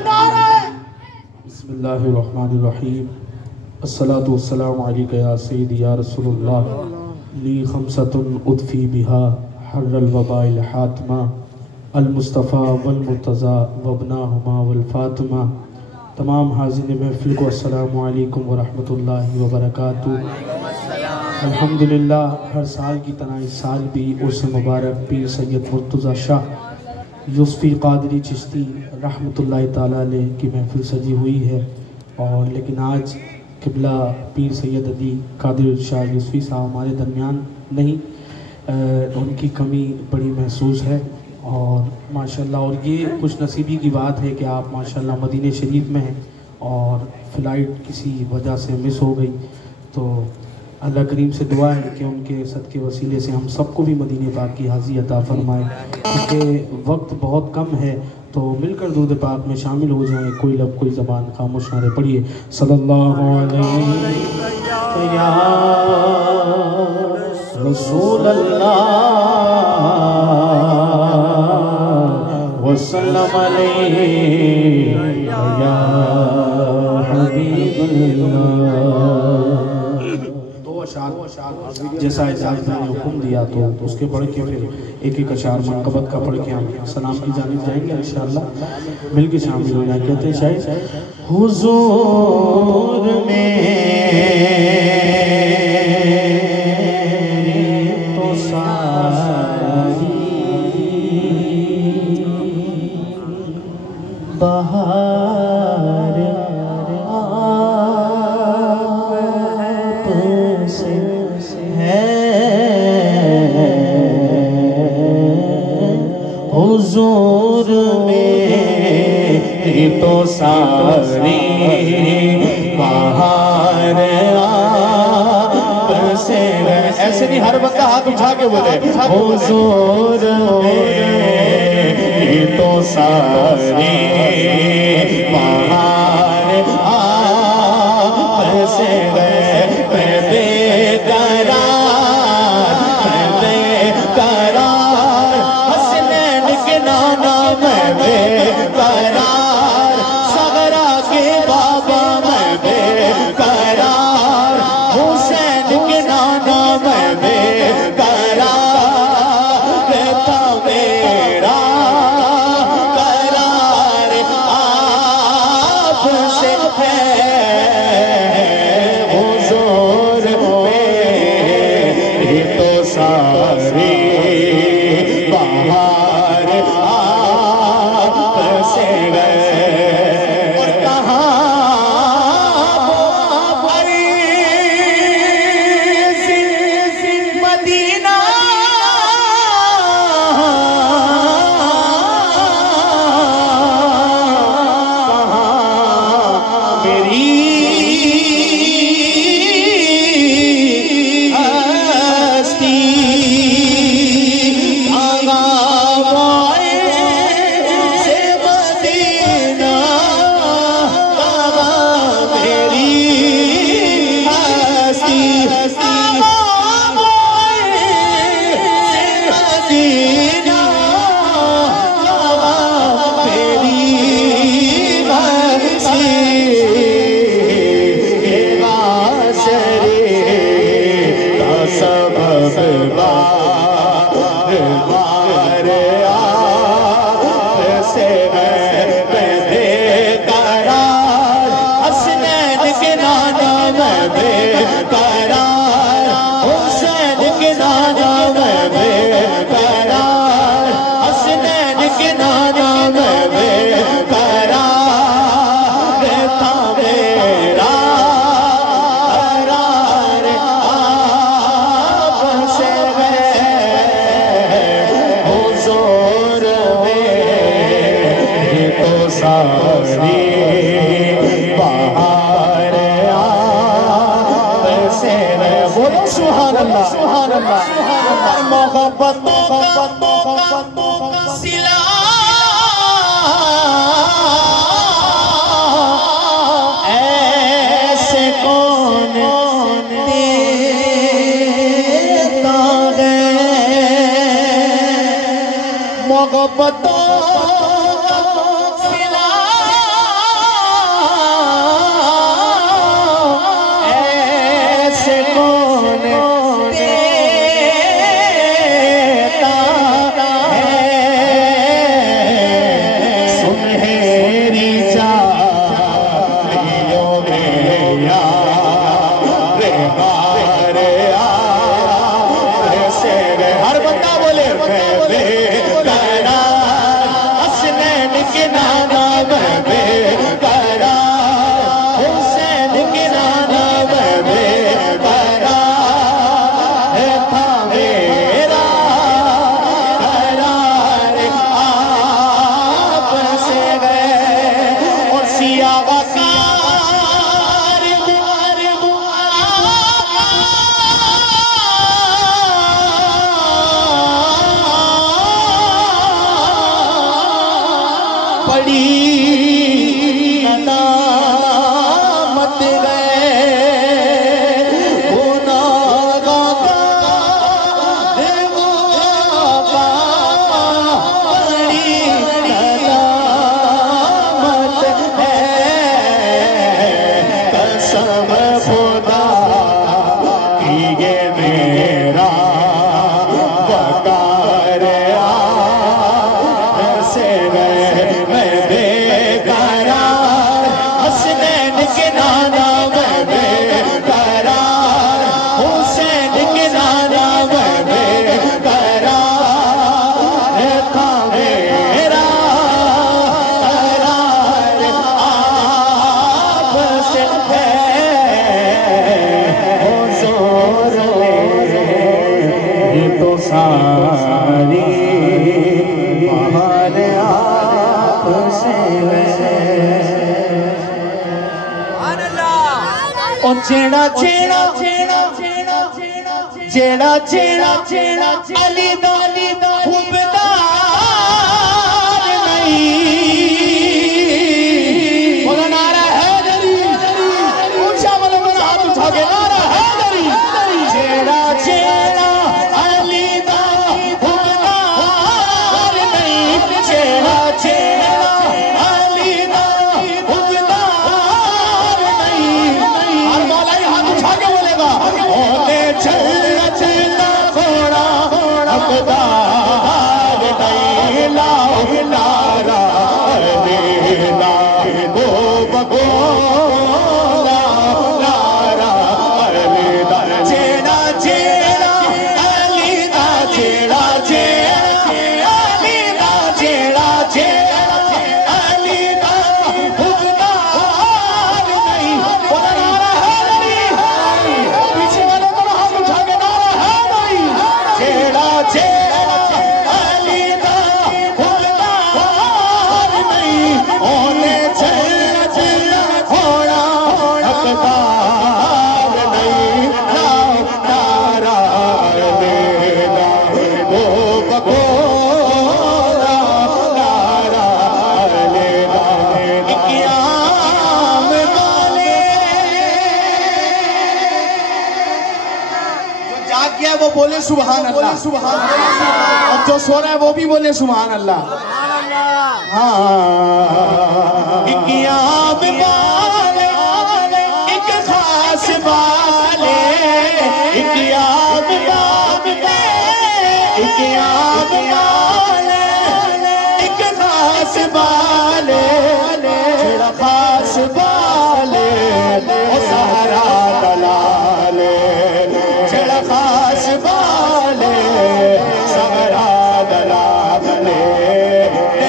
बिस्मिल्लाहिर्रहमानिर्रहीम। अस्सलातु वस्सलामु अलैका या सय्यदी या रसूलुल्लाह ली खमसतुन उद्फी बिहा हर्रल वबाइल हातिमा अल मुस्तफ़ा वल मुर्तज़ा वबनाहुमा वल फातिमा। तमाम हाज़िरीन महफ़िल को अस्सलामु अलैकुम व रहमतुल्लाहि व बरकातुहू। अल्हम्दुलिल्लाह, हर साल की तरह इस साल भी उर्स मुबारक पीर सैयद मुर्तज़ा शाह यूसुफ़ी क़ादरी चिश्ती रहमतुल्लाहि ताला अलैह की महफ़िल सजी हुई है। और लेकिन आज क़िबला पीर सैयद अली क़ादिर शाह यूसुफ़ी साहब हमारे दरमियान नहीं, उनकी कमी बड़ी महसूस है। और माशाल्लाह, और ये खुश नसीबी की बात है कि आप माशाल्लाह मदीने शरीफ में हैं और फ़्लाइट किसी वजह से मिस हो गई। तो अल्लाह करीम से दुआ है कि उनके सदक़े वसीले से हम सबको भी मदीने पाक की हाज़ी अता फ़रमाए। क्योंकि वक्त बहुत कम है, तो मिलकर दूध पाक में शामिल हो जाएं। कोई लब कोई ज़बान खामोश ना रहे। पढ़िए सल्लल्लाहु अलैहि या रसूल अल्लाह वसल्लम अलैहि या हबीबल्लाह। जैसा इजाज़त ने हुक्म दिया तो उसके पढ़ के फिर एक एक अशार मनक़बत का पढ़ के हम सलाम की जानिब जाएंगे इंशाअल्लाह। मिल के शामिल हो जाए। कहते हैं शायद हुज़ूर में तो सारी बहार हुज़ूर में तो सारी बहार आप से। ऐसे नहीं, हर बंदा हाथ उठा के बोले हुज़ूर में तो सारी बहार आप से। ऐसे कौन देता है मोहब्बतों का सिला। अली नदामत जेड़ा जेड़ा जेड़ा जेड़ा जेड़ा अली दाली हुबदार नहीं बोला नारा हैदरी ऊंचा बोलो मेरा हाथ उठा के नारा हैदरी जेड़ा जेड़ा अली दाली हुबदार नहीं जेड़ा जेड़ा अली दाली हुबदार नहीं और मौलाई हाथ उठा के बोलेगा ओले चल चलता घोड़ा हकदार नहीं लाओ नारा लेला गो बगोला नारा लेला जेड़ा जेड़ा अली दा जेड़ा जेड़ा अली दा जेड़ा जेड़ा अली दा हुबदार नहीं बोला नारा हैदरी पीछे वाले को हाथ उठा के नारा हैदरी जेड़ा जेड़ा अली दा हुबदार नहीं ओने चल चल घोड़ा हकदार नहीं लाओ नारा लेला गो बगोला नारा लेला क़याम वाले जो जाग गया वो बोले सुभान अल्लाह और जो सो रहा है वो भी बोले सुभान अल्लाह हाँ क़याम वाले एक खास वाले क़याम वाले क़याम वाले एक खास वाले जेड़ा खास वाले ओ सहारा दलाले जेड़ा खास वाले सहारा दलाले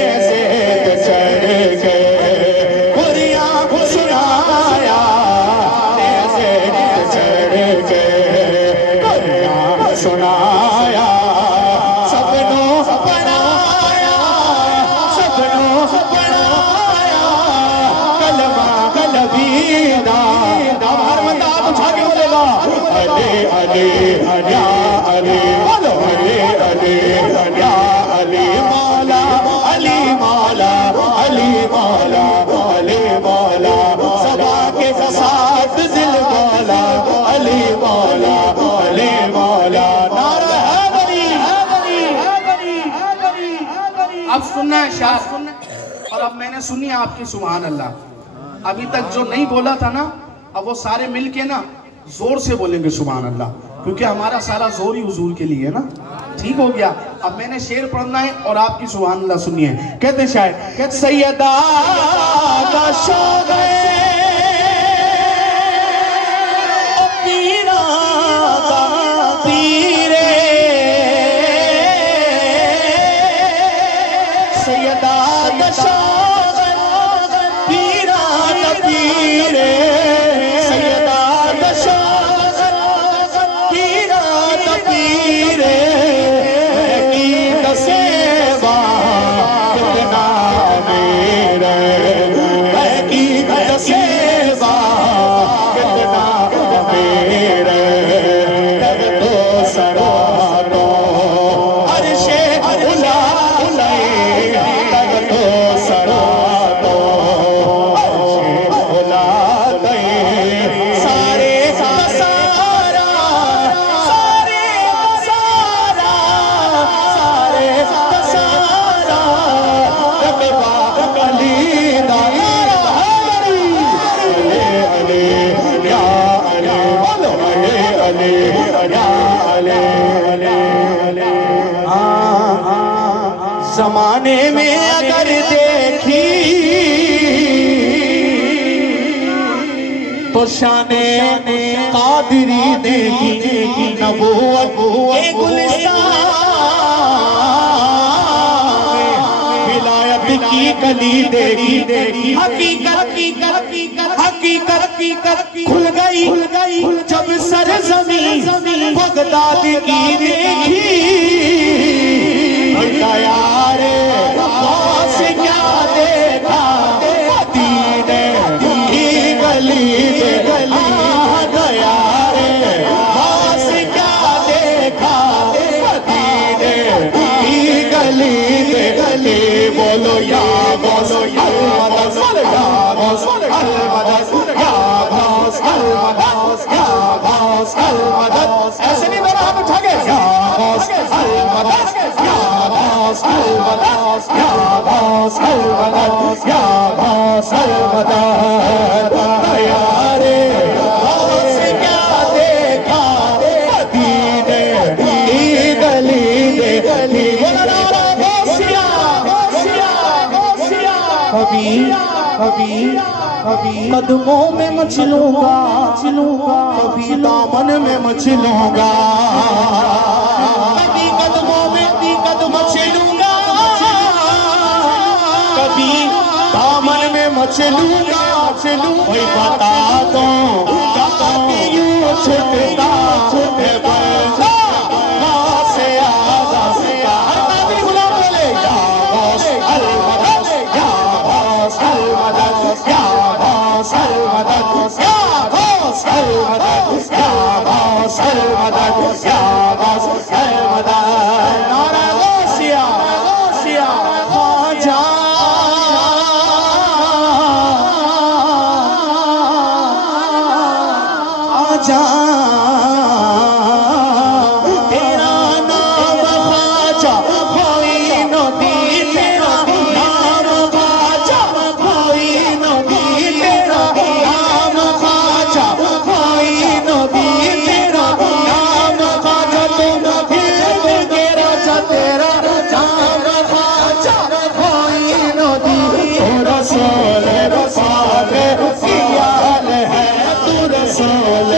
ऐसे चढ़ के बुरिया सुनाया ऐसे चढ़ के बुरिया सुनाया सपनों बनाया सपनों बनाया कलमा कलबीदा हर बंदा आप उठा के बोलेगा अली अली या अली बोलो अली अली या अली मौला अली मौला अली मौला अली मौला सबा के साथ दिल मौला अली मौला अली मौला नारा हैदरी हैदरी हैदरी हैदरी हैदरी। अब सुनना है शाह और अब मैंने सुनी आपकी सुभान अल्लाह। अभी तक जो नहीं बोला था ना अब वो सारे मिलके ना जोर से बोलेंगे सुभान अल्लाह क्योंकि हमारा सारा जोर ही हुजूर के लिए है ना। ठीक हो गया। अब मैंने शेर पढ़ना है और आपकी सुभान अल्लाह सुनिए। कहते शायद कहते सैयदा का शौक है पीरा का पीरे सैयदा का शौक है पीरा का पीरे सैयदा का शौक है पीरा का पीरे की दसेवा कितना मेरे की तो शाने कादरी देखी नबूवत के गुलिस्तान विलायत की कली देखी हकीकत खुल गई जब सरज़मीं बगदाद की देखी यार से क्या देखा मदीने की गली गया रे से क्या देखा मदीने की गली बोलो या बोलो या ऐसे नहीं मेरा हाथ उठा के क्या देखा मदीने की गली कभी कदमों में मचलूंगा कभी दामन में मचलूंगा कभी कदमों में मचलूंगा कभी दामन में मचलूंगा कोई बता दो यूं छुटता है बंदा से आगा गुलाम बोले तेरा नाम ख्वाजा मोइनुद्दीन तेरा नाम ख्वाजा मोइनुद्दीन तेरा नाम ख्वाजा मोइनुद्दीन तेरा नाम ख्वाजा तुम तेरा नाम ख्वाजा मोइनुद्दीन रसूल पाक की याद है तू रसूल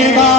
देगा